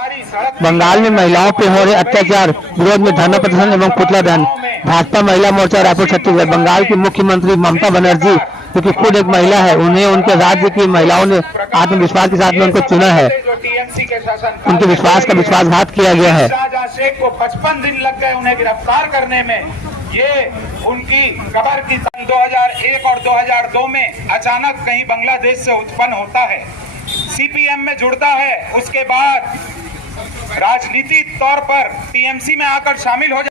बंगाल में महिलाओं पे हो रहे अत्याचार विरोध में धरना प्रदर्शन एवं पुतला दहन। भाजपा महिला मोर्चा रायपुर छत्तीसगढ़। बंगाल की मुख्यमंत्री ममता बनर्जी जो कि खुद एक महिला है, उन्हें उनके राज्य की महिलाओं ने आत्मविश्वास के साथ में उनको चुना है। उनके विश्वास का विश्वासघात किया गया है। शेख को 55 दिन लग गए उन्हें गिरफ्तार करने में। ये उनकी कबर की 2001 और 2002 में अचानक कहीं बांग्लादेश से उत्पन्न होता है, सीपीएम में जुड़ता है, उसके बाद राजनीतिक तौर पर टीएमसी में आकर शामिल हो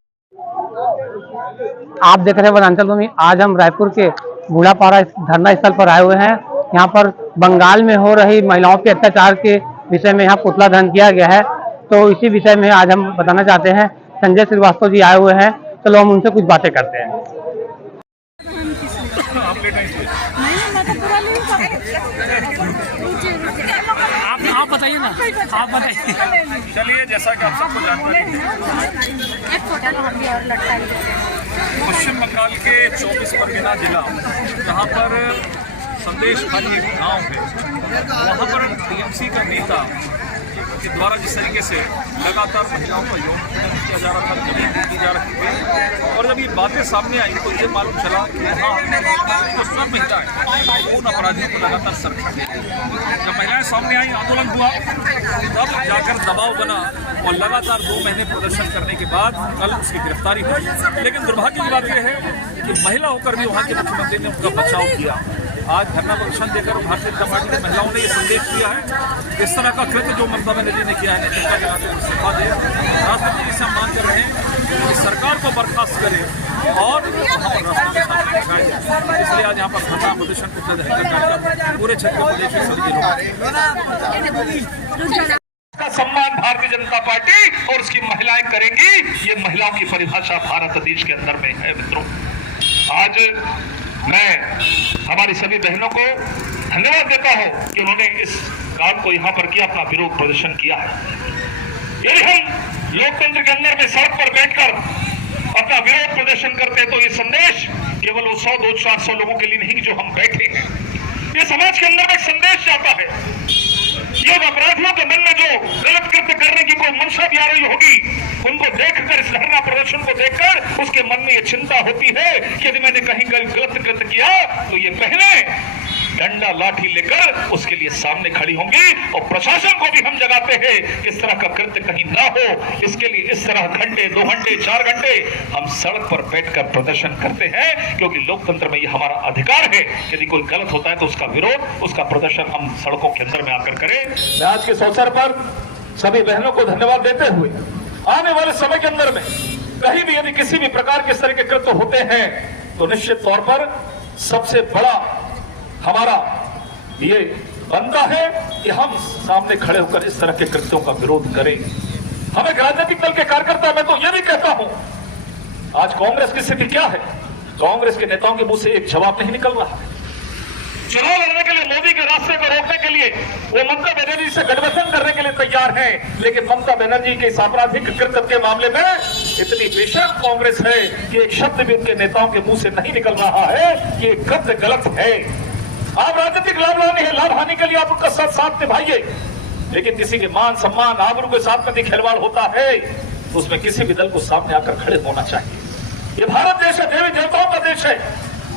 आप देख रहे हैं वनांचल भूमि। आज हम रायपुर के बूढ़ापारा धरना स्थल पर आए हुए हैं। यहाँ पर बंगाल में हो रही महिलाओं के अत्याचार के विषय में यहाँ पुतला दहन किया गया है। तो इसी विषय में आज हम बताना चाहते हैं। संजय श्रीवास्तव जी आए हुए हैं, चलो हम उनसे कुछ बातें करते हैं। आप बताइए ना, आप बताइए। चलिए, जैसा कि आप सबको जानकारी पश्चिम बंगाल के 24 परगना जिला, जहाँ पर संदेश खाली एक गाँव है, वहाँ पर टीएमसी का नेता के द्वारा जिस तरीके से लगातार महिलाओं का यौन उत्पीड़न किया जा रहा था, जमीन की जा रही थी, और जब ये बातें सामने आई तो ये मालूम चला कि हाँ, जो सब महिलाएं उन अपराधियों को लगातार सरखा गई। जब महिलाएं सामने आई, आंदोलन हुआ, तब जाकर दबाव बना और लगातार 2 महीने प्रदर्शन करने के बाद कल उसकी गिरफ्तारी हुई। लेकिन दुर्भाग्य की बात यह है कि महिला होकर भी वहाँ के मुख्यमंत्री ने उनका बचाव किया। आज धरना प्रदर्शन देकर भारतीय जनता पार्टी की महिलाओं ने ये संदेश दिया है, इस तरह का कृत्य जो ममता बनर्जी ने किया है, चिंता जगाते हुए इस्तीफा दे। राष्ट्रपति जी से हम मांग कर रहे हैं कि सरकार को बर्खास्त करे और वहाँ पर राष्ट्रपति शासन दिखाया जाए। इसलिए आज यहाँ पर धरना प्रदर्शन कार्यक्रम पूरे क्षेत्र प्रदेश के सभी लोग का सम्मान भारतीय जनता पार्टी और उसकी महिलाएं करेंगी। ये महिलाओं की परिभाषा भारत देश के अंदर में है। मित्रों, आज मैं हमारी सभी बहनों को धन्यवाद देता हूं कि उन्होंने इस काम को यहाँ पर किया, अपना विरोध प्रदर्शन किया है। यदि हम लोकतंत्र के अंदर में सड़क पर बैठकर अपना विरोध प्रदर्शन करते हैं तो ये संदेश केवल 100, 200, 400 लोगों के लिए नहीं जो हम बैठे हैं, ये समाज के अंदर एक संदेश जाता है। ये अपराधियों के मन में जो गलत कृत्य करने की कोई मंशा भी आ रही होगी, उनको देखकर, इस धरना प्रदर्शन को देखकर उसके मन में ये चिंता होती है कि यदि मैंने कहीं गलत कृत्य किया तो ये पहले डंडा लाठी लेकर उसके लिए सामने खड़ी होंगी। और प्रशासन को भी हम जगाते हैं कि इस तरह का कृत्य कहीं ना हो। इसके लिए इस तरह घंटे, 2 घंटे, 4 घंटे हम सड़क पर बैठकर प्रदर्शन करते हैं, क्योंकि लोकतंत्र में ये हमारा अधिकार है। यदि कोई गलत होता है तो उसका विरोध, उसका प्रदर्शन हम सड़कों के अंदर में आकर करें। मैं आज के इस अवसर पर सभी बहनों को धन्यवाद देते हुए आने वाले समय के अंदर में कहीं भी यदि किसी भी प्रकार के इस तरह के कृत्य होते हैं तो निश्चित तौर पर सबसे बड़ा हमारा ये बनता है कि हम सामने खड़े होकर इस तरह के कृत्यों का विरोध करें। हम एक राजनीतिक दल के कार्यकर्ता, मैं तो ये भी कहता हूं, आज कांग्रेस की स्थिति क्या है? कांग्रेस के नेताओं के मुंह से एक जवाब नहीं निकल रहा है। चुनाव लड़ने के लिए, मोदी के रास्ते को रोकने के लिए वो ममता बनर्जी से गठबंधन करने के लिए तैयार हैं, लेकिन ममता बनर्जी के इस आपराधिक कृत्य के मामले में इतनी बेशर्म कांग्रेस है कि एक शब्द भी उनके नेताओं के मुंह से नहीं निकल रहा है कि ये कृत्य गलत है। आप राजनीतिक लाभ हानि के लिए आप उनका साथ निभाइए, लेकिन किसी के मान सम्मान, आबरू के साथ में खिलवाड़ होता है तो उसमें किसी भी दल को सामने आकर खड़े होना चाहिए। ये भारत देश है, देवी देवताओं का देश है।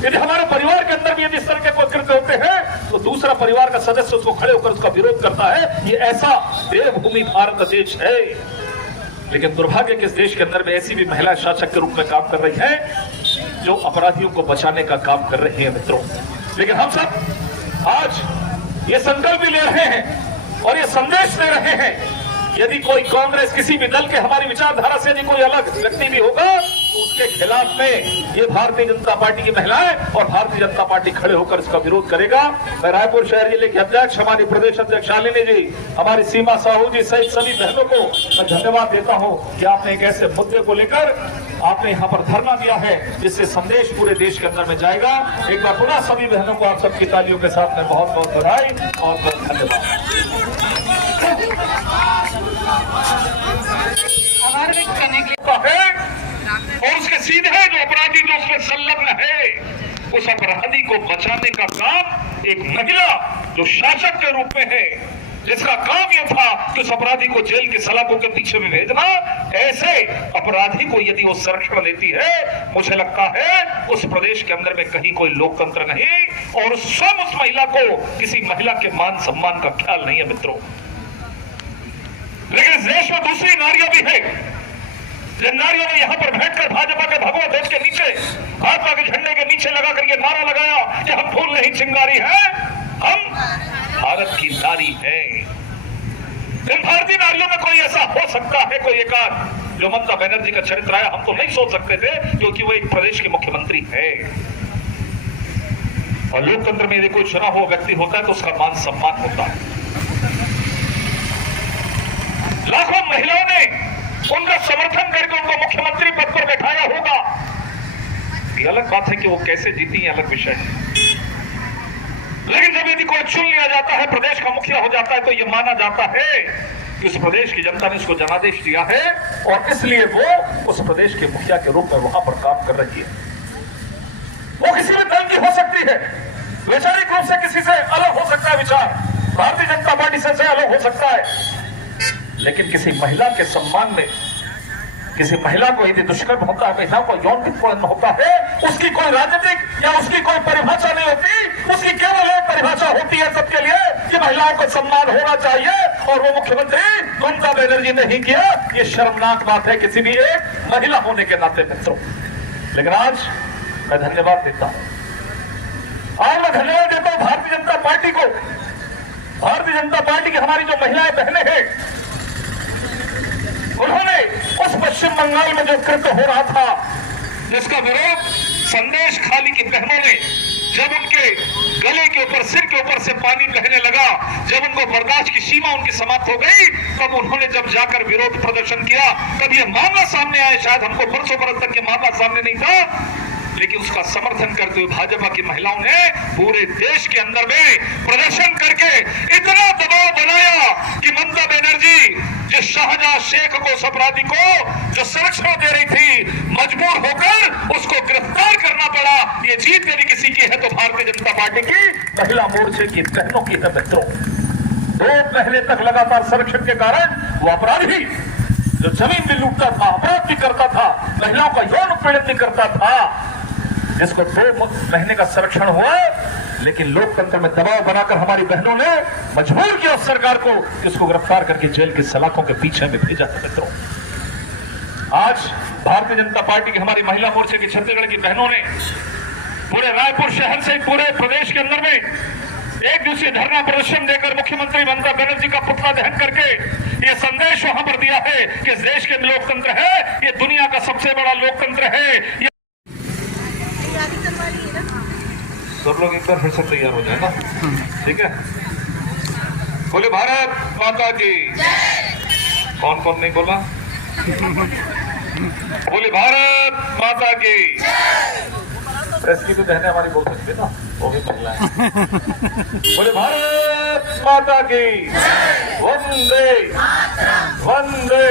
यदि हमारे परिवार के अंदर भी यदि इस तरह के कोई कृत्य होते हैं तो दूसरा परिवार का सदस्य उसको खड़े होकर उसका विरोध करता है। ये ऐसा देवभूमि भारत देश है। लेकिन दुर्भाग्य के इस देश के अंदर में ऐसी भी महिला शासक के रूप में काम कर रही है जो अपराधियों को बचाने का काम कर रही है। मित्रों, लेकिन हम सब आज ये संकल्प भी ले रहे हैं और ये संदेश दे रहे हैं, यदि कोई कांग्रेस किसी भी दल के हमारी विचारधारा से यदि कोई अलग व्यक्ति भी होगा तो उसके खिलाफ में ये भारतीय जनता पार्टी की महिलाएं और भारतीय जनता पार्टी खड़े होकर इसका विरोध करेगा। मैं रायपुर शहर जिले के अध्यक्ष, हमारी प्रदेश अध्यक्ष शालिनी जी, हमारी सीमा साहू जी सहित सभी बहनों को मैं धन्यवाद देता हूं कि आपने एक ऐसे मुद्दे को लेकर आपने यहाँ पर धरना दिया है जिससे संदेश पूरे देश के अंदर में जाएगा। एक बार पुनः सभी बहनों को आप सबकी तालियों के साथ में बहुत बहुत बधाई और बहुत धन्यवाद। और उसके सीधे जो अपराधी जो उसमें संलग्न है, उस अपराधी को बचाने का काम एक महिला जो शासक के रूप में है जिसका काम यह था कि उस अपराधी को जेल के सलाखों के पीछे में भेजना, ऐसे अपराधी को यदि वो संरक्षण देती है, मुझे लगता है उस प्रदेश के अंदर में कहीं कोई लोकतंत्र नहीं और स्वयं उस महिला को किसी महिला के मान सम्मान का ख्याल नहीं है मित्रों। लेकिन इस देश में दूसरी नारियां भी है, जिन नारियों ने यहां पर बैठकर भाजपा के भगवा ध्वज के नीचे, भाजपा के झंडे के नीचे लगाकर ये नारा लगाया कि हम फूल नहीं चिंगारी है, हम भारत की नारी है। इन भारतीय नारियों में कोई ऐसा हो सकता है, कोई एकाध जो ममता बनर्जी का चरित्र आया, हम तो नहीं सोच सकते थे क्योंकि वो एक प्रदेश के मुख्यमंत्री है। और लोकतंत्र में यदि कोई चुना हुआ व्यक्ति होता है तो उसका मान सम्मान होता है। लाखों महिलाओं ने उनका समर्थन करके उनको मुख्यमंत्री पद पर बैठाया होगा। ये अलग बात है कि वो कैसे जीती, अलग विषय है। लेकिन जब यदि कोई चुन लिया जाता है, प्रदेश का मुखिया हो जाता है, तो यह माना जाता है कि उस प्रदेश की जनता ने उसको जनादेश दिया है और इसलिए वो उस प्रदेश के मुखिया के रूप में वहां पर काम कर रही है। वो किसी भी दल की हो सकती है, वैचारिक रूप से किसी से अलग हो सकता है विचार, भारतीय जनता पार्टी से अलग हो सकता है, लेकिन किसी महिला के सम्मान में, किसी महिला को यदि दुष्कर्म होता है, महिला को यौन उत्पीड़न होता है, उसकी कोई राजनीतिक या उसकी कोई परिभाषा नहीं होती, उसकी केवल एक परिभाषा होती है सबके लिए कि महिलाओं को सम्मान होना चाहिए। और वो मुख्यमंत्री ममता बनर्जी ने ही किया। ये शर्मनाक बात है किसी भी एक महिला होने के नाते मित्रों। लेकिन आज मैं धन्यवाद देता हूं, आज मैं धन्यवाद देता हूं भारतीय जनता पार्टी को, भारतीय जनता पार्टी की हमारी जो महिलाएं बहनें हैं, उन्होंने उस पश्चिम बंगाल में जो कृत्य हो रहा था, जिसका विरोध संदेश खाली की बहनों ने, जब उनके गले के ऊपर, सिर के ऊपर से पानी बहने लगा, जब उनको बर्दाश्त की सीमा उनकी समाप्त हो गई, तब उन्होंने जब जाकर विरोध प्रदर्शन किया, तब ये मामला सामने आया। शायद हमको बरसों बरस तक ये मामला सामने नहीं था, लेकिन उसका समर्थन करते हुए भाजपा की महिलाओं ने पूरे देश के अंदर में प्रदर्शन करके इतना दबाव बनाया कि ममता बनर्जी जिस शाहजहां शेख को, उस अपराधी को जो संरक्षण दे रही थी, मजबूर होकर उसको गिरफ्तार करना पड़ा। ये जीत यदि किसी की है तो भारतीय जनता पार्टी की महिला मोर्चे की बहनों की है मित्रों। 2 महीने तक लगातार संरक्षण के कारण वो अपराधी जो जमीन भी लूटता था, अपराध भी करता था, महिलाओं का यौन उत्पीड़न भी करता था, जिसको 2 महीने का संरक्षण हुआ, लेकिन लोकतंत्र में दबाव बनाकर हमारी बहनों ने मजबूर किया उस सरकार को कि उसको गिरफ्तार करके जेल की सलाखों के पीछे में भेजा था मित्रों। आज भारतीय जनता पार्टी की हमारी महिला मोर्चे की छत्तीसगढ़ की बहनों ने पूरे रायपुर शहर से पूरे प्रदेश के अंदर में एक दिवसीय धरना प्रदर्शन देकर मुख्यमंत्री ममता बनर्जी का पुतला दहन करके ये संदेश वहां पर दिया है कि इस देश के लोकतंत्र है, ये दुनिया का सबसे बड़ा लोकतंत्र है। सब लोग एक बार फिर से तैयार हो जाए ना, ठीक है? बोले भारत माता की, कौन कौन नहीं बोला? बोले भारत माता की। प्रेस की भी बहनें हमारी बोल सकती है ना, वो भी महिला है। बोले भारत माता की, वंदे वंदे,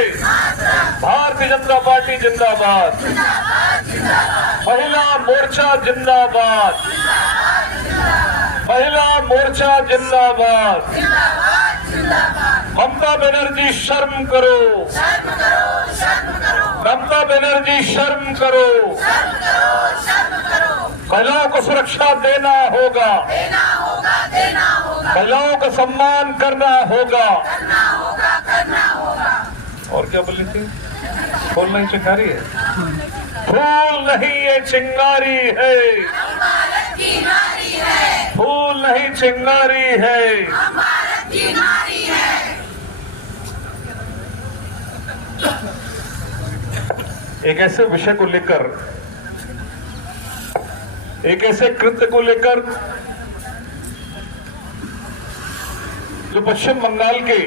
भारतीय जनता पार्टी जिंदाबाद, महिला मोर्चा जिंदाबाद, महिला मोर्चा जिंदाबाद। ममता बनर्जी शर्म करो, ममता बनर्जी शर्म करो, महिलाओं को सुरक्षा देना होगा, महिलाओं का सम्मान करना होगा। और क्या बोली थी? फूल नहीं चिंगारी है, फूल नहीं ये चिंगारी है, फूल नहीं चिंगारी है। एक ऐसे विषय को लेकर, एक ऐसे कृत्य को लेकर जो पश्चिम बंगाल के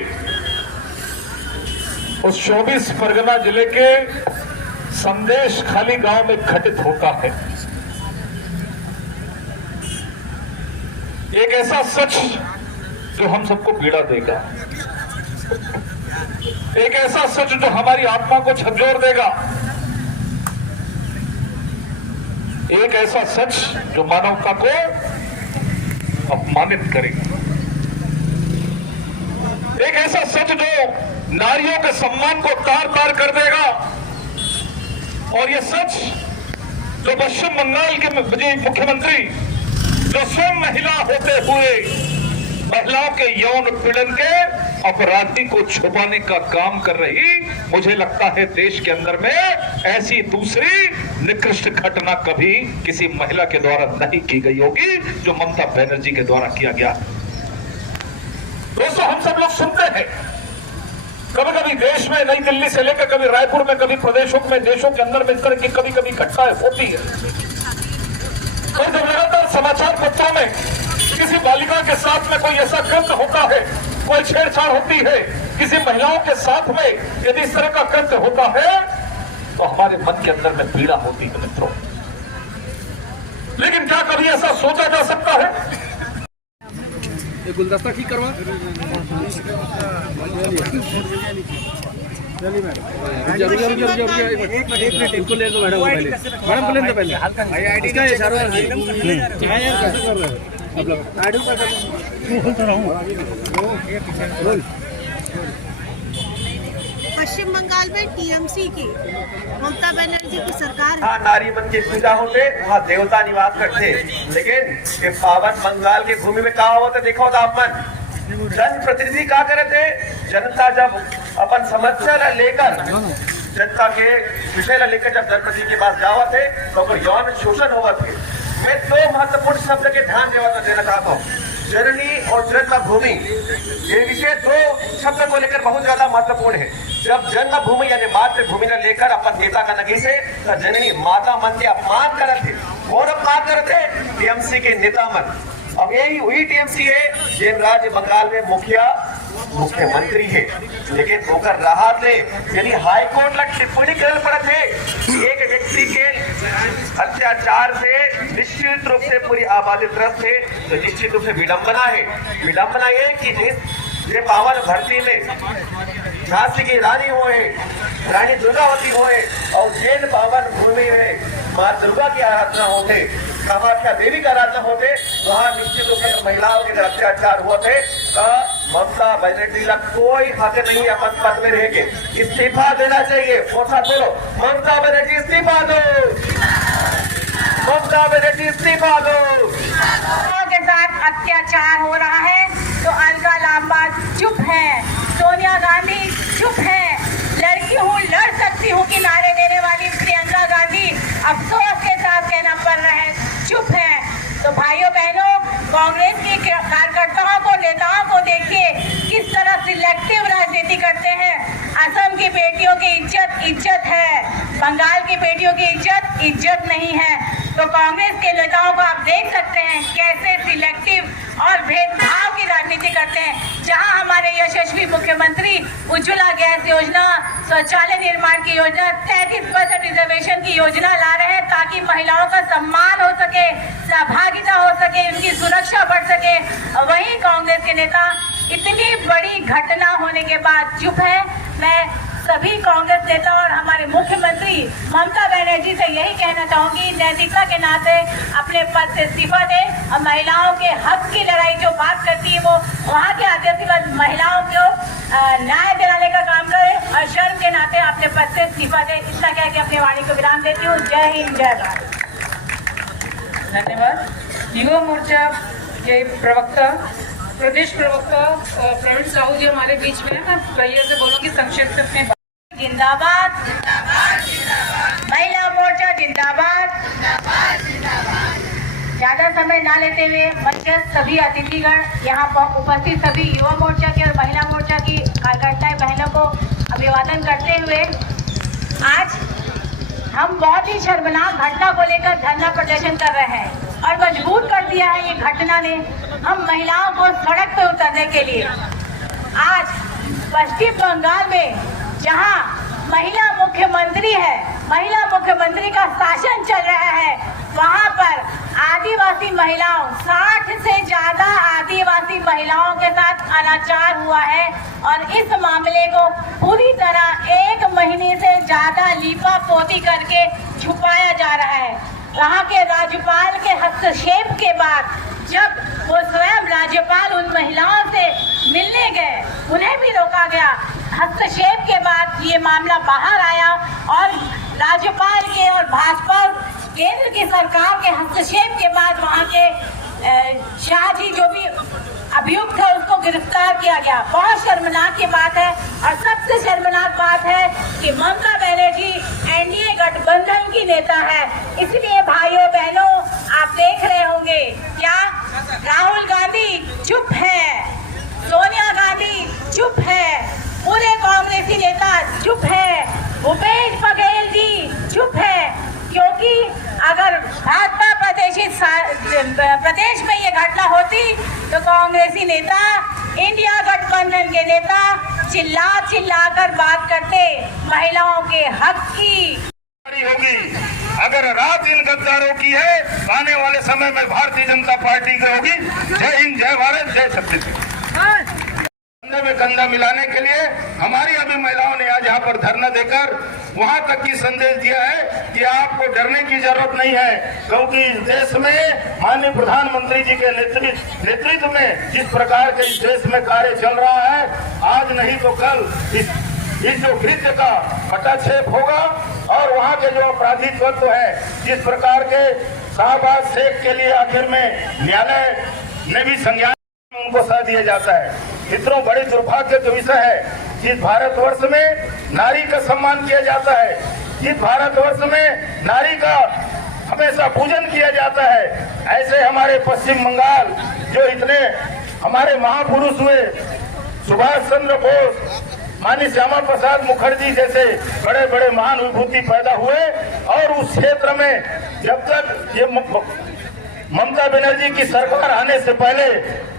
उस 24 परगना जिले के संदेश खाली गांव में घटित होता है। एक ऐसा सच जो हम सबको पीड़ा देगा, एक ऐसा सच जो हमारी आत्मा को झकझोर देगा, एक ऐसा सच जो मानवता को अपमानित करेगा। एक ऐसा सच जो नारियों के सम्मान को तार तार कर देगा। और ये सच जो पश्चिम बंगाल के मुख्यमंत्री जो स्वयं महिला होते हुए महिलाओं के यौन उत्पीड़न के अपराधी को छुपाने का काम कर रही, मुझे लगता है देश के अंदर में ऐसी दूसरी निकृष्ट घटना कभी किसी महिला के द्वारा नहीं की गई होगी जो ममता बनर्जी के द्वारा किया गया। दोस्तों, हम सब लोग सुनते हैं कभी कभी देश में, नई दिल्ली से लेकर कभी रायपुर में, कभी प्रदेशों में, देशों के अंदर में इस तरह की कभी कभी घटनाएं होती है। और जब लगातार समाचार पत्रों में किसी बालिका के साथ में कोई ऐसा कृत्य होता है, कोई छेड़छाड़ होती है, किसी महिलाओं के साथ में यदि इस तरह का कृत्य होता है तो हमारे मन के अंदर में पीड़ा होती है मित्रों। लेकिन क्या कभी ऐसा सोचा जा सकता है? गुलदस्ता ठीक करवा इनको ले लो मैडम को पहले, मैडम को ले लो पहले, इसका इशारा क्या यार कैसे कर रहे हो आप लोग? आइडल का बोलता रहूं। पश्चिम बंगाल में टीएमसी की ममता बनर्जी की सरकार जहाँ नारी मन की पूजा होते वहाँ देवता निवास करते, लेकिन ये पावन बंगाल की भूमि में कहा होता देखो तो आप मन जन प्रतिनिधि क्या करे थे? जनता जब अपन समस्या लेकर, जनता के विषय लेकर जब जनप्रतिनिधि के पास जावा थे तो यौन शोषण हुआ थे। मैं दो महत्वपूर्ण शब्द के ध्यान देना चाहता हूँ, जननी और जन्मभूमि। ये विषय दो शब्द को लेकर बहुत ज्यादा महत्वपूर्ण है। जब जन्मभूमि यानी मातृभूमि ने लेकर अपन नेता का नगी से तो जननी माता मन के अपमान कर थे और अपमान कर थे टीएमसी के नेता मन। अब यही वही टीएमसी है जिन राज्य बंगाल में मुख्यमंत्री है, लेकिन होकर रहा थे यानी हाईकोर्ट लग टिप्पणी कर पड़े थे एक व्यक्ति के अत्याचार से निश्चित रूप से पूरी आबादी त्रस्त थे। तो निश्चित रूप से विडंबना है। विडंबना ये कि जिस पावन भर्ती में झांसी की रानी हुए, रानी दुर्गावती हुए और जैन पावन भूमि में माँ दुर्गा की आराधना होते, कामाख्या देवी की आराधना होते, वहाँ निश्चित रूप से महिलाओं के अत्याचार हुए थे। ममता बनर्जी का कोई हक नहीं अपन पद में रहेंगे, इस्तीफा देना चाहिए। बोलो ममता बनर्जी इस्तीफा दो, ममता बनर्जी इस्तीफा दो। के साथ अत्याचार हो रहा है तो अलका लांबा चुप है, सोनिया गांधी चुप है, लड़की हूँ लड़ सकती हूँ कि नारे देने वाली प्रियंका गांधी अफसोस के साथ कहना पड़ रहा है चुप है। तो भाइयों बहनों, कांग्रेस के कार्यकर्ताओं को, नेताओं को देखिए किस तरह सिलेक्टिव राजनीति करते हैं। असम की बेटियों की इज्जत है, बंगाल की बेटियों की इज्जत नहीं है। तो कांग्रेस के नेताओं को आप देख सकते हैं कैसे सिलेक्टिव और भेदभाव की राजनीति करते हैं। जहां हमारे यशस्वी मुख्यमंत्री उज्ज्वला गैस योजना, शौचालय निर्माण की योजना, 33% रिजर्वेशन की योजना ला रहे हैं ताकि महिलाओं का सम्मान हो सके, सहभागिता हो सके, उनकी सुरक्षा बढ़ सके। वहीं कांग्रेस के नेता इतनी बड़ी घटना होने के बाद चुप है। मैं सभी कांग्रेस नेता और हमारे मुख्यमंत्री ममता बनर्जी से यही कहना चाहूंगी, नैतिकता के नाते अपने पद से इस्तीफा दें और महिलाओं के हक की लड़ाई जो बात करती है वो वहाँ के आते के बाद महिलाओं को न्याय दिलाने का काम करें और शर्म के नाते अपने पद से इस्तीफा दें। इतना कह के अपनी वाणी को विराम देती हूँ। जय हिंद, जय भारत। धन्यवाद। युवा मोर्चा के प्रवक्ता, प्रदेश प्रवक्ता प्रवीण साहू जी हमारे बीच में है। मैं भैया से बोलूँगी संक्षिप्त में। जिंदाबाद, महिला मोर्चा जिंदाबाद। ज्यादा समय ना लेते हुए मंच सभी अतिथिगण, यहाँ पर उपस्थित सभी युवा मोर्चा के और महिला मोर्चा की कार्यकर्ताएं बहनों को अभिवादन करते हुए आज हम बहुत ही शर्मनाक घटना को लेकर धरना प्रदर्शन कर रहे हैं और मजबूर कर दिया है ये घटना ने हम महिलाओं को सड़क पर उतरने के लिए। आज पश्चिम बंगाल में जहां महिला मुख्यमंत्री है, महिला मुख्यमंत्री का शासन चल रहा है, वहां पर आदिवासी महिलाओं, 60 से ज्यादा आदिवासी महिलाओं के साथ अनाचार हुआ है और इस मामले को पूरी तरह 1 महीने से ज्यादा लीपा पोती करके छुपाया जा रहा है। वहाँ के राज्यपाल के हस्तक्षेप के बाद जब वो स्वयं राज्यपाल उन महिलाओं से मिलने गए, उन्हें भी रोका गया। हस्तक्षेप के बाद ये मामला बाहर आया और राज्यपाल के और भाजपा केंद्र की सरकार के हस्तक्षेप के बाद वहाँ के शाह जी जो भी अभियुक्त है उसको गिरफ्तार किया गया। बहुत शर्मनाक की बात है और सबसे शर्मनाक बात है कि ममता बनर्जी एनडीए गठबंधन की नेता है। इसलिए भाइयों बहनों आप देख रहे होंगे क्या राहुल गांधी चुप है, सोनिया गांधी चुप है, पूरे कांग्रेसी नेता चुप है, भूपेश बघेल जी चुप है, क्योंकि अगर भाजपा प्रदेश में ये घटना होती तो कांग्रेसी नेता, इंडिया गठबंधन के नेता चिल्ला कर बात करते महिलाओं के हक की होगी। अगर रात इन गद्दारों की है, आने वाले समय में भारतीय जनता पार्टी की होगी। जय हिंद, जय भारत, जय छत्तीसगढ़। कंधे में कंधा मिलाने के लिए हमारी अभी महिलाओं ने आज यहाँ पर धरना देकर वहाँ तक की संदेश दिया है कि आपको डरने की जरूरत नहीं है, क्योंकि इस देश में माननीय प्रधानमंत्री जी के नेतृत्व में जिस प्रकार के इस देश में कार्य चल रहा है, आज नहीं तो कल इस जो कृत्य का पटाक्षेप होगा और वहाँ के जो अपराधी तत्व है, जिस प्रकार के शाहबाज शेख के लिए आखिर में न्यायालय ने भी संज्ञान उनको सह दिया जाता है। इतना बड़े दुर्भाग्य का विषय है। जिस भारतवर्ष में नारी का सम्मान किया जाता है, जिस भारतवर्ष में नारी का हमेशा पूजन किया जाता है, ऐसे हमारे पश्चिम बंगाल जो इतने हमारे महापुरुष हुए, सुभाष चंद्र बोस, माननीय श्यामा प्रसाद मुखर्जी जैसे बड़े बड़े महान विभूति पैदा हुए, और उस क्षेत्र में जब तक ये ममता बनर्जी की सरकार आने से पहले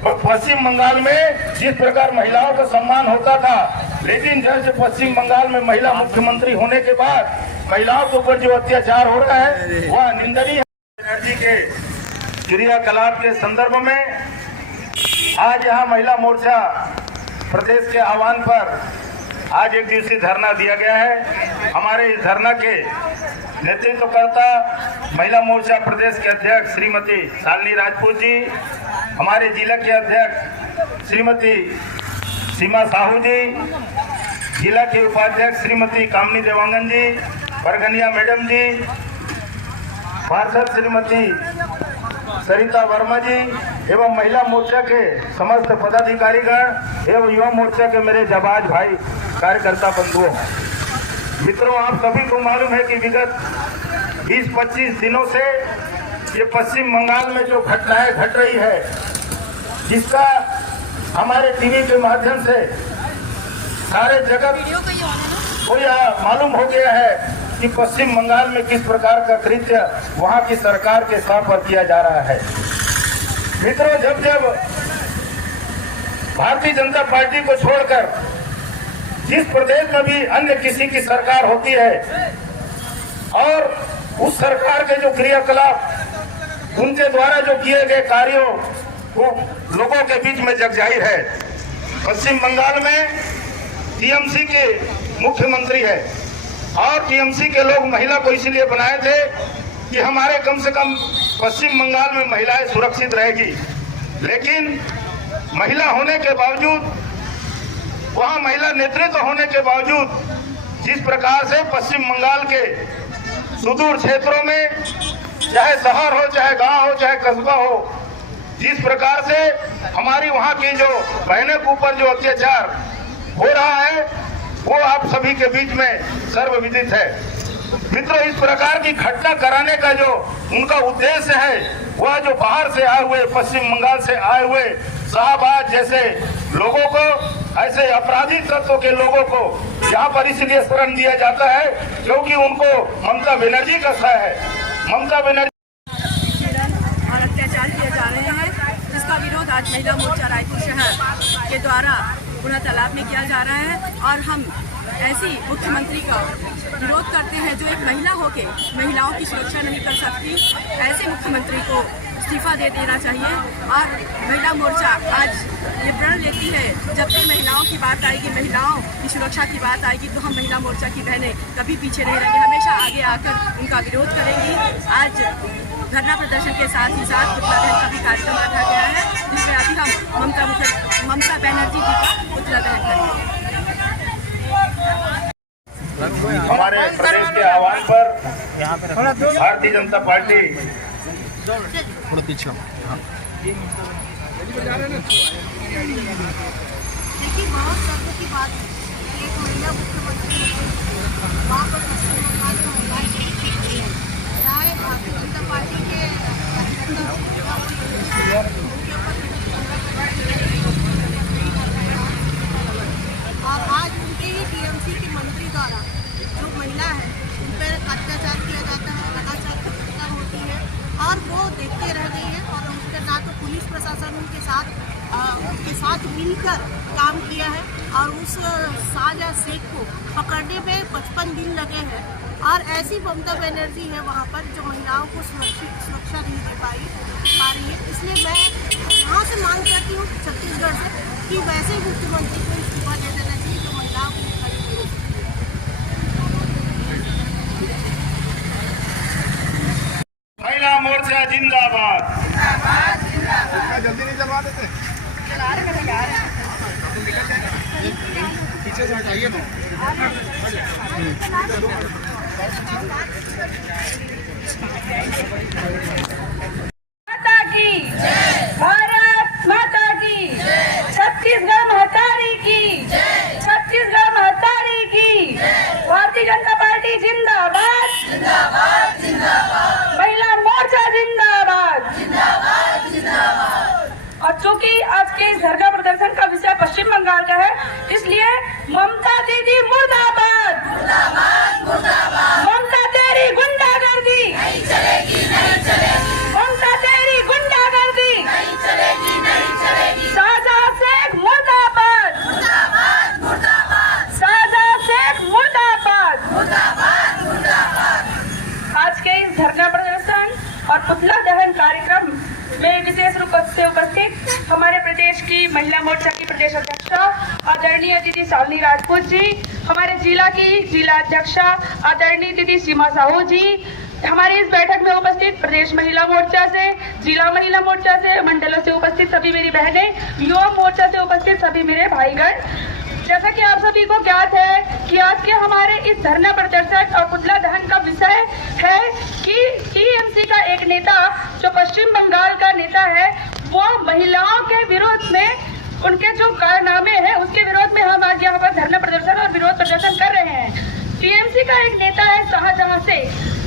पश्चिम बंगाल में जिस प्रकार महिलाओं का सम्मान होता था, लेकिन जैसे पश्चिम बंगाल में महिला मुख्यमंत्री होने के बाद महिलाओं के ऊपर जो अत्याचार हो रहा है वह निंदनीय है। बनर्जी के क्रियाकलाप के संदर्भ में आज यहाँ महिला मोर्चा प्रदेश के आह्वान पर आज एक दिवसीय धरना दिया गया है। हमारे इस धरना के नेतृत्वकर्ता महिला मोर्चा प्रदेश के अध्यक्ष श्रीमती शालिनी राजपूत जी, हमारे जिला के अध्यक्ष श्रीमती सीमा साहू जी, जिला के उपाध्यक्ष श्रीमती कामनी देवांगन जी, बरगनिया मैडम जी, पार्षद श्रीमती सरिता वर्मा जी एवं महिला मोर्चा के समस्त पदाधिकारीगण एवं युवा मोर्चा के मेरे जाबाज भाई कार्यकर्ता बंधुओं, मित्रों, आप सभी को मालूम है कि विगत 20-25 दिनों से ये पश्चिम बंगाल में जो घटनाएं घट रही है, जिसका हमारे टीवी के माध्यम से सारे जगत को यह मालूम हो गया है कि पश्चिम बंगाल में किस प्रकार का कृत्य वहां की सरकार के स्तर पर किया जा रहा है। मित्रों, जब भारतीय जनता पार्टी को छोड़कर जिस प्रदेश में भी अन्य किसी की सरकार होती है और उस सरकार के जो क्रियाकलाप, उनके द्वारा जो किए गए कार्यों वो लोगों के बीच में जग जाहिर है। पश्चिम बंगाल में टीएमसी के मुख्यमंत्री है और टीएमसी के लोग महिला को इसलिए बनाए थे कि हमारे कम से कम पश्चिम बंगाल में महिलाएं सुरक्षित रहेगी, लेकिन महिला होने के बावजूद, वहां महिला नेतृत्व होने के बावजूद जिस प्रकार से पश्चिम बंगाल के सुदूर क्षेत्रों में, चाहे शहर हो, चाहे गांव हो, चाहे कस्बा हो, जिस प्रकार से हमारी वहां की जो बहनों के ऊपर जो अत्याचार हो रहा है वो आप सभी के बीच में सर्वविदित है। मित्रों, इस प्रकार की घटना कराने का जो उनका उद्देश्य है वह जो बाहर से आए हुए, पश्चिम बंगाल से आए हुए शाहबाज जैसे लोगों को, ऐसे अपराधी तत्वों के लोगों को यहाँ पर इसलिए शरण दिया जाता है क्योंकि उनको ममता बनर्जी का सह है। ममता बनर्जी और अत्याचार किए जा रहे हैं, जिसका विरोध आज महिला मोर्चा रायपुर शहर के द्वारा पुनः तालाब में किया जा रहा है। और हम ऐसी मुख्यमंत्री का विरोध करते हैं जो एक महिला होके महिलाओं की सुरक्षा नहीं कर सकती। ऐसे मुख्यमंत्री को इस्तीफा दे देना चाहिए। और महिला मोर्चा आज ये प्रण लेती है, जब भी महिलाओं की बात आएगी, महिलाओं की सुरक्षा की बात आएगी, तो हम महिला मोर्चा की बहनें कभी पीछे नहीं रहेंगे, हमेशा आगे आकर उनका विरोध करेंगी। आज धरना प्रदर्शन के साथ ही साथ पुतला दहन का भी कार्यक्रम रखा गया है, जिसमें अभी हम ममता ममता बनर्जी जी का पुतला दहन करेंगे। हमारे प्रदेश के आह्वान पर भारतीय जनता पार्टी देखिए, बहुत गर्व की बात है कि एक महिला मुख्यमंत्री वहाँ पर पश्चिम बंगाल में महिलाएं चाहे भारतीय जनता पार्टी के और आज उनके ही टीएमसी की मंत्री द्वारा जो महिला है उन पर अत्याचार किया जाता है, लगातार घटना होती है और वो देखते रह गई है। और उनके ना तो पुलिस प्रशासन उनके साथ मिलकर काम किया है और उस साजा शेख को पकड़ने में 55 दिन लगे हैं। और ऐसी ममता बनर्जी है वहाँ पर जो महिलाओं को सुरक्षा नहीं दे पा रही है। इसलिए मैं यहाँ से मांग करती हूँ छत्तीसगढ़ से कि वैसे मुख्यमंत्री को इस्तीफा दे देना चाहिए जो महिलाओं को खड़ी हो। महिला मोर्चा जिंदाबाद। जल्दी नहीं चलवा देते, पीछे से हटाइए तो। माता की भारत माता की, छत्तीसगढ़ महतारी की, छत्तीसगढ़ महतारी की, भारतीय जनता पार्टी जिंदाबाद, महिला मोर्चा जिंदाबाद। और चूंकि आज के इस धरना प्रदर्शन का विषय पश्चिम बंगाल का है, इसलिए ममता दीदी मुर्दाबाद, ममता तेरी गुंडागर्दी नहीं चलेगी, नहीं चलेगी, ममता तेरी गुंडागर्दी नहीं चलेगी, नहीं चलेगी, साजा शेख मुर्दाबाद, मुर्दाबाद, मुर्दाबाद, साजा शेख मुर्दाबाद, मुर्दाबाद, मुर्दाबाद। आज के इस धरना प्रदर्शन और पुतला दहन कार्यक्रम में विशेष रूप से उपस्थित हमारे प्रदेश की महिला मोर्चा की प्रदेश अध्यक्षा आदरणीय दीदी शालिनी राजपूत जी, हमारे जिला की जिला अध्यक्षा आदरणीय दीदी सीमा साहू जी, हमारी इस बैठक में उपस्थित प्रदेश महिला मोर्चा से, जिला महिला मोर्चा से, मंडलों से उपस्थित सभी मेरी बहनें, युवा मोर्चा से उपस्थित सभी मेरे भाईगण। जैसा कि आप सभी को ज्ञात है कि आज के हमारे इस धरना प्रदर्शन और पुतला दहन का विषय है कि टीएमसी का एक नेता जो पश्चिम बंगाल का नेता है, वो महिलाओं के विरोध में उनके जो कारनामे हैं उसके विरोध में हम आज यहाँ पर धरना प्रदर्शन और विरोध प्रदर्शन कर रहे हैं। टीएमसी का एक नेता है शाहजहां से,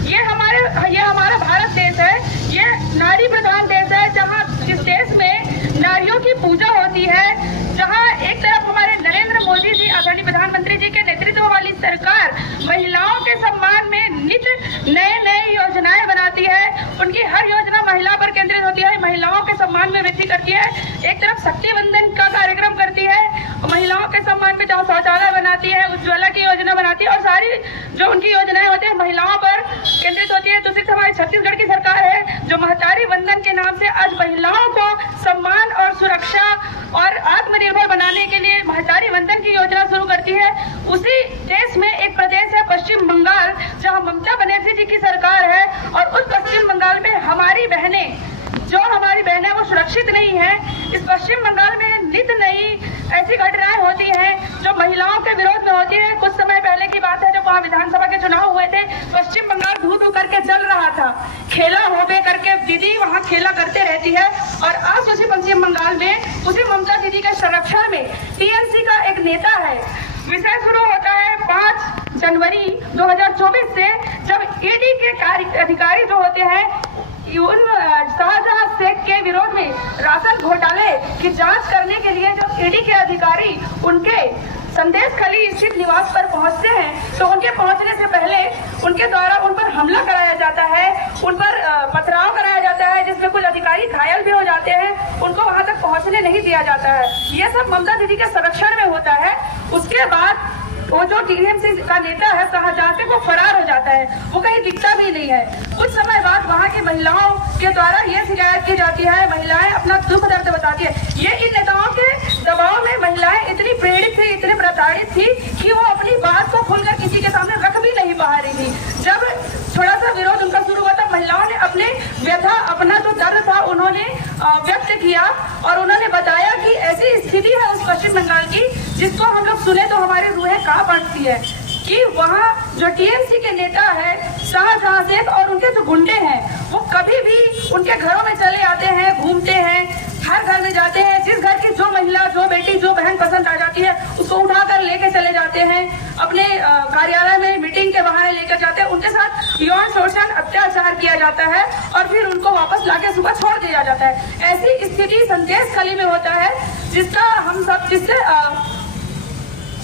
ये हमारा भारत देश है, ये नारी प्रधान देश है, जहाँ जिस देश में नारियों की पूजा होती है, जहाँ एक तरफ हमारे नरेंद्र मोदी जी आदरणीय प्रधानमंत्री जी के नेतृत्व वाली सरकार महिलाओं के सम्मान में नित्य नए योजनाएं बनाती है, उनकी हर योजना महिला पर केंद्रित होती है, महिलाओं के सम्मान में वृद्धि करती है। एक तरफ शक्ति बंधन का कार्यक्रम करती है, महिलाओं के सम्मान में जहाँ शौचालय बनाती है, उज्ज्वला की योजना बनाती है और सारी जो उनकी योजनाएं होती है महिलाओं पर केंद्रित होती है। दूसरी हमारी छत्तीसगढ़ की सरकार है जो महतारी वंदन के नाम से आज महिलाओं को सम्मान और सुरक्षा और आत्मनिर्भर बनाने के लिए महतारी वंदन की योजना शुरू करती है। उसी देश में एक प्रदेश है पश्चिम बंगाल, जहां ममता बनर्जी जी की सरकार है और उस पश्चिम बंगाल में हमारी बहनें वो सुरक्षित नहीं है। इस पश्चिम बंगाल में नित्य नई ऐसी घटनाएं होती हैं जो महिलाओं के विरोध में होती है। कुछ समय पहले की बात है जब वहाँ विधानसभा के चुनाव हुए थे, पश्चिम बंगाल धू करके जल रहा था, खेला होबे करके दीदी वहाँ खेला करते रहती है। और आज उसी पश्चिम बंगाल में उसी ममता दीदी के संरक्षण में टीएमसी का एक नेता है। विषय शुरू होता है 5 जनवरी 2024 से, जब ईडी के अधिकारी जो होते हैं उन शाहजहां शेख के विरोध में राशन घोटाले की जांच करने के लिए जब ईडी के अधिकारी उनके संदेश खली स्थित निवास पर पहुंचते हैं, तो उनके पहुंचने से पहले उनके द्वारा उन पर हमला कराया जाता है, उन पर पथराव कराया जाता है, जिसमें कुछ अधिकारी घायल भी हो जाते हैं, उनको वहां तक पहुंचने नहीं दिया जाता है। ये सब ममता दीदी के संरक्षण में होता है। उसके बाद वो जो टीएमसी का नेता है शाहजहां से, वो फरार हो जाता है, वो कहीं दिखता भी नहीं है। कुछ समय बाद वहाँ की महिलाओं के द्वारा ये शिकायत की जाती है, महिलाएं अपना दुख दर्द बताती है। ये इन नेताओं के दबाव में महिलाएं इतनी प्रेरित थी, इतनी प्रताड़ित थी कि वो अपनी बात को खुलकर किसी के सामने रख भी नहीं पा रही थी। जब थोड़ा सा विरोध उनका शुरू हुआ तब महिलाओं ने अपने व्यथा, अपना जो दर्द था उन्होंने व्यक्त किया और उन्होंने बताया कि ऐसी स्थिति जब सुने तो हमारी रूहें कांप उठती है कि वहाँ जो टीएमसी के नेता है शाहजहां शेख और उनके जो गुंडे हैं वो कभी भी उनके घरों में चले आते हैं, घूमते हैं, हर घर में जाते हैं, जिस घर की जो महिला, जो बेटी, जो बहन पसंद आ जाती है उसको उठाकर लेके चले जाते हैं, अपने कार्यालय में मीटिंग के बहाने लेकर जाते हैं, उनके साथ यौन शोषण अत्याचार किया जाता है और फिर उनको वापस लाके सुबह छोड़ दिया जाता है। ऐसी स्थिति संदेश खाली में होता है जिसका हम सब जिससे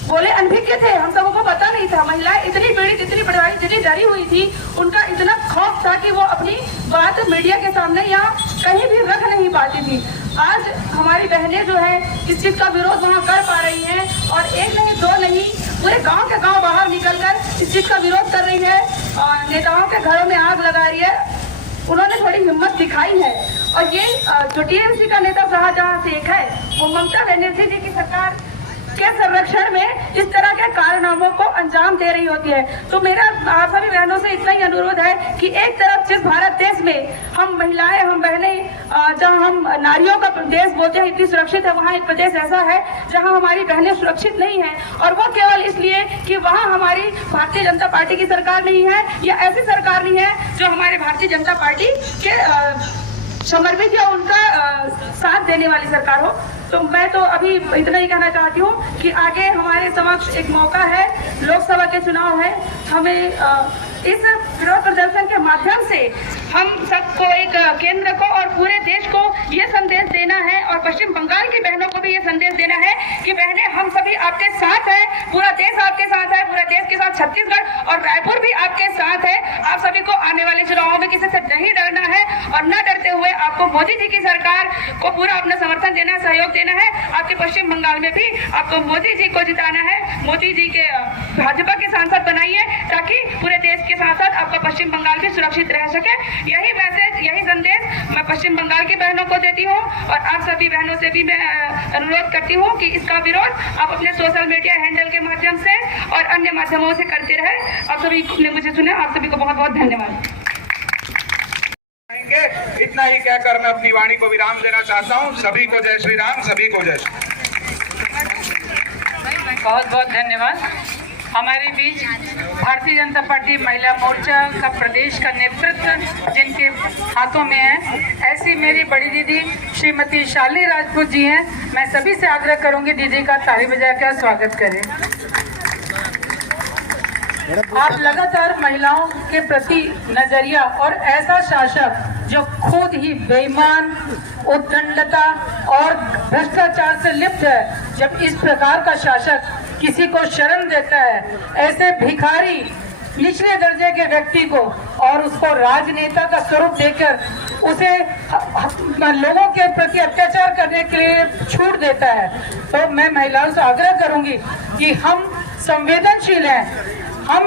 बोले अनभिज्ञ थे, हम सबको पता नहीं था। महिलाएं इतनी पीड़ित, इतनी प्रभावित, इतनी डरी हुई थी, उनका इतना खौफ था कि वो अपनी बात मीडिया के सामने या कहीं भी रख नहीं पाती थी। आज हमारी बहनें जो है इस चीज का विरोध वहाँ कर पा रही हैं और एक नहीं, दो नहीं, पूरे गांव के गांव बाहर निकलकर इस चीज का विरोध कर रही है और नेताओं के घरों में आग लगा रही है। उन्होंने थोड़ी हिम्मत दिखाई है और ये जो टीएमसी का नेता शाहजहां शेख है वो ममता बनर्जी जी की सरकार के संरक्षण में इस तरह के कारनामों को अंजाम दे रही होती है। तो मेरा आप सभी बहनों से इतना ही अनुरोध है कि एक तरफ जिस भारत देश में हम महिलाएं, हम बहनें, जहां हम नारियों का देश बोलते हैं इतनी सुरक्षित है, वहाँ एक प्रदेश ऐसा है जहां हमारी बहनें सुरक्षित नहीं है और वो केवल इसलिए कि वहाँ हमारी भारतीय जनता पार्टी की सरकार नहीं है या ऐसी सरकार नहीं है जो हमारे भारतीय जनता पार्टी के समर्पित या उनका साथ देने वाली सरकार हो। तो मैं तो अभी इतना ही कहना चाहती हूँ कि आगे हमारे समक्ष एक मौका है, लोकसभा के चुनाव है, हमें इस विरोध प्रदर्शन के माध्यम से हम सबको एक केंद्र को और पूरे देश को ये संदेश देना है और पश्चिम बंगाल की बहनों को भी ये संदेश देना है कि बहनें हम सभी आपके साथ हैं, पूरा देश आपके साथ है, पूरे देश के साथ छत्तीसगढ़ और रायपुर भी आपके साथ है। आप सभी को आने वाले चुनावों में किसी से नहीं डरना है और न डरते हुए आपको मोदी जी की सरकार को पूरा अपना समर्थन देना है, सहयोग देना है। आपके पश्चिम बंगाल में भी आपको मोदी जी को जिताना है, मोदी जी के भाजपा के सांसद बनाइए ताकि पूरे देश के साथ साथ आपका पश्चिम बंगाल भी सुरक्षित रह सके। यही मैसेज, यही संदेश मैं पश्चिम बंगाल की बहनों को देती हूँ और आप सभी बहनों से भी मैं अनुरोध करती हूँ कि इसका विरोध आप अपने सोशल मीडिया हैंडल के माध्यम से और अन्य माध्यमों से करते रहे। आप सभी ने मुझे सुना, आप सभी को बहुत बहुत धन्यवाद। इतना ही कहकर मैं अपनी वाणी को विराम देना चाहता हूँ। सभी को जय श्री राम, सभी को जय श्री। बहुत बहुत धन्यवाद। हमारे बीच भारतीय जनता पार्टी महिला मोर्चा का प्रदेश का नेतृत्व जिनके हाथों में है, ऐसी मेरी बड़ी दीदी श्रीमती शालिनी राजपूत जी हैं। मैं सभी से आग्रह करूंगी दीदी का ताली बजाकर स्वागत करें। आप लगातार महिलाओं के प्रति नजरिया और ऐसा शासक जो खुद ही बेईमान, उद्दंडता और भ्रष्टाचार से लिप्त है, जब इस प्रकार का शासक किसी को शरण देता है, ऐसे भिखारी निचले दर्जे के व्यक्ति को और उसको राजनेता का स्वरूप देकर उसे लोगों के प्रति अत्याचार करने के लिए छूट देता है, तो मैं महिलाओं से आग्रह करूंगी कि हम संवेदनशील हैं, हम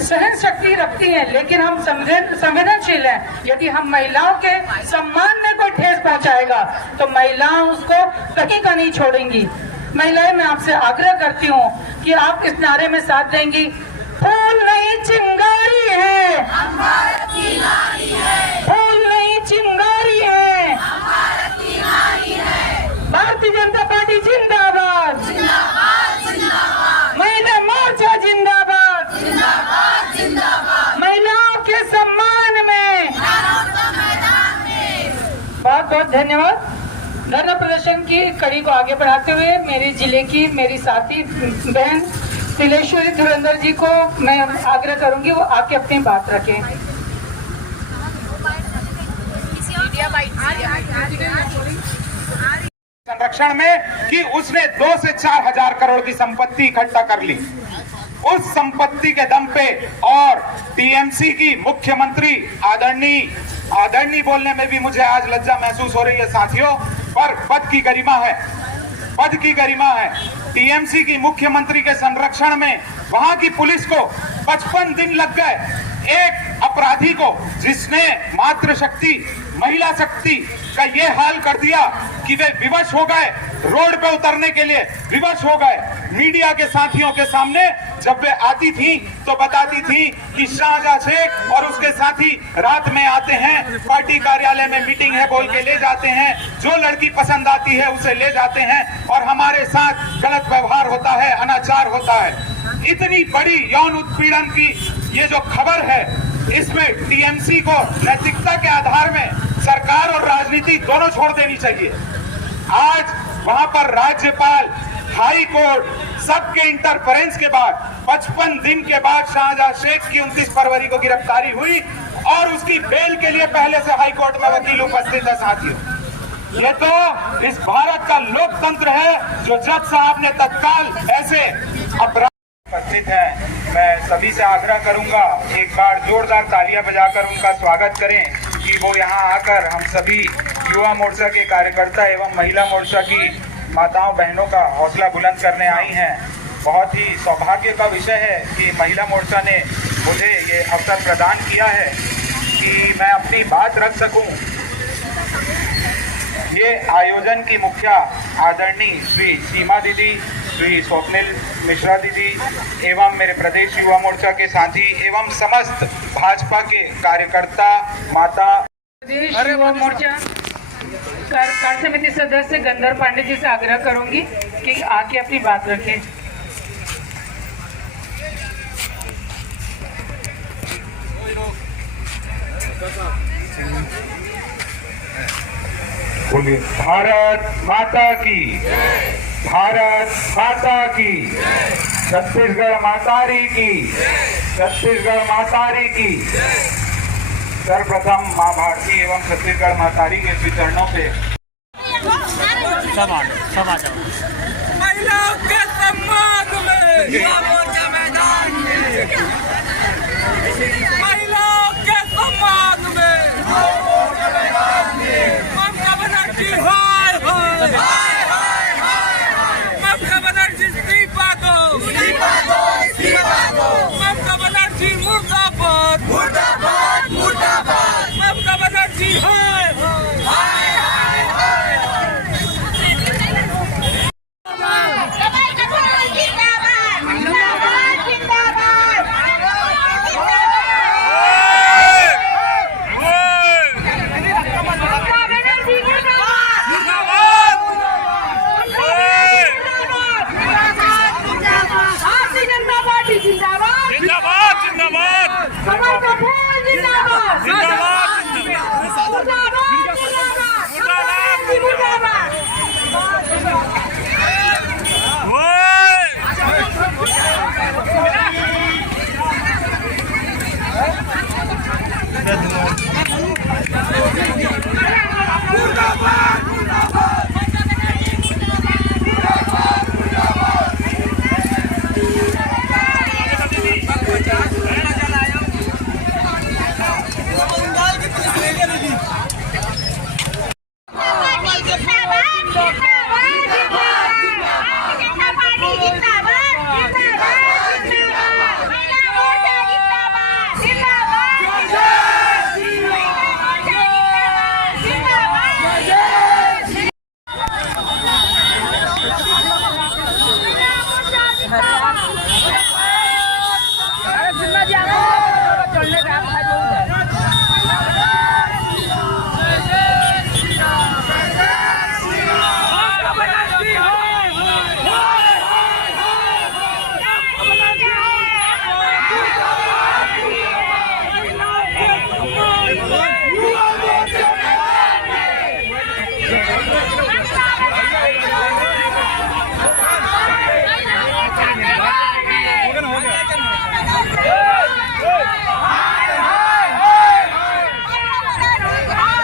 सहन शक्ति रखती हैं, लेकिन हम संवेदनशील हैं। यदि हम महिलाओं के सम्मान में कोई ठेस पहुंचाएगा तो महिलाएं उसको कहीं का नहीं छोड़ेंगी। महिलाएं, मैं आपसे आग्रह करती हूँ कि आप इस नारे में साथ देंगी। फूल नहीं चिंगारी है, हम भारत की नारी है। फूल नहीं चिंगारी है, हम भारत की नारी है। भारतीय जनता पार्टी जिंदाबाद, जिंदाबाद, जिंदाबाद। महिला मोर्चा जिंदाबाद, जिंदाबाद, जिंदाबाद। महिलाओं के सम्मान में, बहुत बहुत धन्यवाद। धरना प्रदर्शन की कड़ी को आगे बढ़ाते हुए मेरे जिले की मेरी साथी बहन तिलेश्वरी धुरंधर जी को मैं आग्रह करूंगी वो आके अपनी बात रखें। संरक्षण में कि उसने 2 से 4 हजार करोड़ की संपत्ति इकट्ठा कर ली। उस संपत्ति के दम पे और टीएमसी की मुख्यमंत्री आदरणीय बोलने में भी मुझे आज लज्जा महसूस हो रही है साथियों, पर पद की गरिमा है, पद की गरिमा है। टीएमसी की मुख्यमंत्री के संरक्षण में वहां की पुलिस को 55 दिन लग गए। एक अपराधी को जिसने महिला शक्ति का ये हाल कर दिया कि वे विवश हो गए, रोड पे उतरने के लिए विवश हो गए। मीडिया के साथियों के सामने जब वे आती थी तो बताती थी कि शाहजहां शेख और उसके साथी रात में आते हैं, पार्टी कार्यालय में मीटिंग है बोल के ले जाते हैं, जो लड़की पसंद आती है उसे ले जाते हैं और हमारे साथ गलत व्यवहार होता है, अनाचार होता है। इतनी बड़ी यौन उत्पीड़न की ये जो खबर है, इसमें टीएमसी को नैतिकता के आधार में सरकार और राजनीति दोनों छोड़ देनी चाहिए। आज वहां पर राज्यपाल, हाई कोर्ट, सबके इंटरफेरेंस के बाद 55 दिन के बाद शाहजहां शेख की 29 फरवरी को गिरफ्तारी हुई और उसकी बेल के लिए पहले से हाई कोर्ट में वकील उपस्थित है। साथियों, ये तो इस भारत का लोकतंत्र है जो जज साहब ने तत्काल ऐसे अपराध उपस्थित है। मैं सभी से आग्रह करूंगा एक बार जोरदार तालियां बजाकर उनका स्वागत करें कि वो यहाँ आकर हम सभी युवा मोर्चा के कार्यकर्ता एवं महिला मोर्चा की माताओं बहनों का हौसला बुलंद करने आई हैं। बहुत ही सौभाग्य का विषय है कि महिला मोर्चा ने मुझे ये अवसर प्रदान किया है कि मैं अपनी बात रख सकूं। ये आयोजन की मुखिया आदरणीय श्री सीमा दीदी, श्री स्वप्निल मिश्रा दीदी एवं मेरे प्रदेश युवा मोर्चा के साथी एवं समस्त भाजपा के कार्यकर्ता, माता। प्रदेश युवा मोर्चा कार्य समिति सदस्य गंधर्व पांडे जी से आग्रह करूंगी कि आके अपनी बात रखें। बोलिए भारत माता की, भारत माता की, छत्तीसगढ़ मातारी की, छत्तीसगढ़ मातारी की। सर्वप्रथम माँ भारती एवं छत्तीसगढ़ मातारी के श्री चरणों से सब आ जाओ। महिलाओं के सम्मान में युवा मोर्चा मैदान में, महिलाओं के सम्मान में ममता बनर्जी हाय हाय हाय हाय, ममता बनर्जी इस्तीफा दो, इस्तीफा दो, इस्तीफा दो, ममता बनर्जी मुर्दाबाद, मुर्दाबाद, मुर्दाबाद, ममता बनर्जी हाय हाय हाय हाय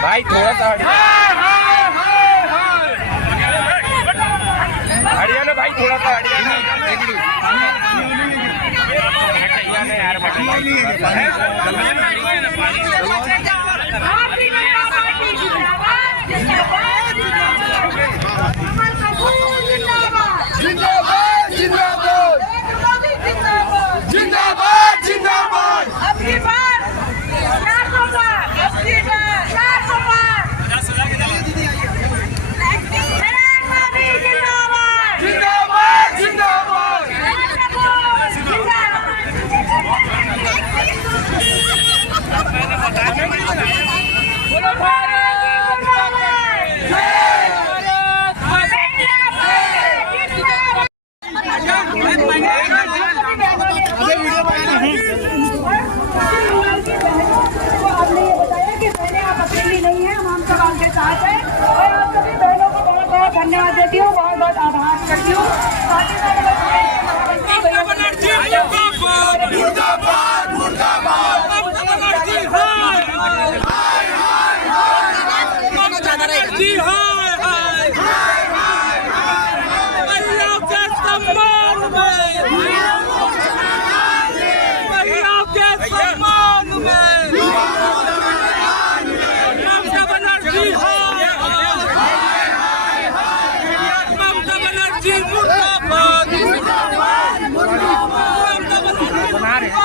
भाई थोड़ा सा हरियाणा भाई थोड़ा सा जिंदाबाद जिंदाबाद। अब की बार 400 पार, अब की बार 400 पार। आपने ये बताया कि बहनें आप अकेली नहीं हैं, हम सब आपके साथ हैं और आप सभी बहनों को बहुत बहुत धन्यवाद देती हूँ, बहुत बहुत आभार करती हूँ। साथ ही साथ ममता बनर्जी मुर्दाबाद, मुर्दाबाद, मुर्दाबाद, ममता बनर्जी हाय हाय हाय हाय, ममता बनर्जी हाय हाय हाय हाय, महिलाओं के सम्मान में, महिलाओं के सम्मान में, ममता बनर्जी हाय हाय, ममता बनर्जी मुर्दाबाद, ममता बनर्जी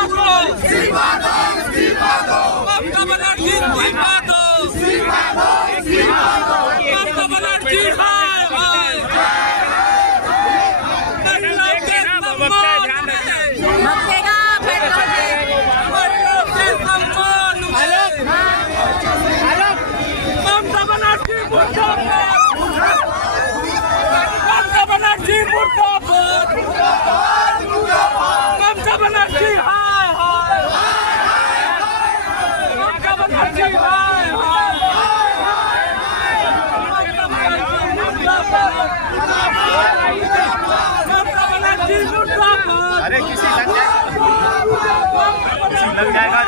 ममता बनर्जी हाय हाय, महिलाओं के सम्मान में, महिलाओं के सम्मान में, ममता बनर्जी मुर्दाबाद, ममता बनर्जी मुर्दाबाद, ममता बनर्जी हाय हाय, ममता बनर्जी हाय हाय, ममता बनर्जी मुर्दाबाद। अरे किसी लग जाएगा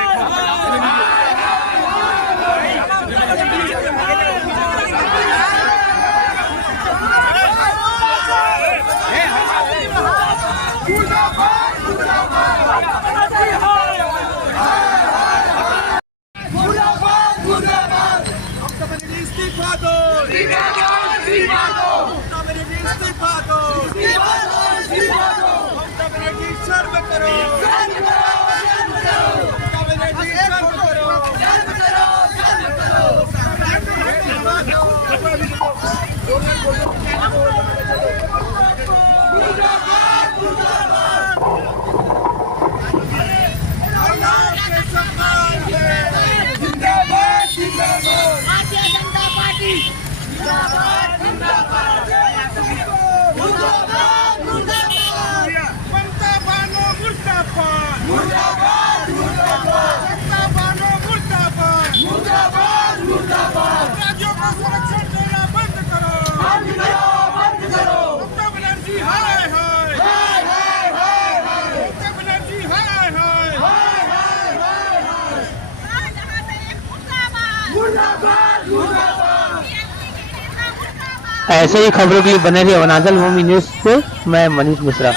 ऐसे ही खबरों के लिए बने रहिए वनांचल भूमि न्यूज से। मैं मनीष मिश्रा।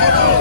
करो।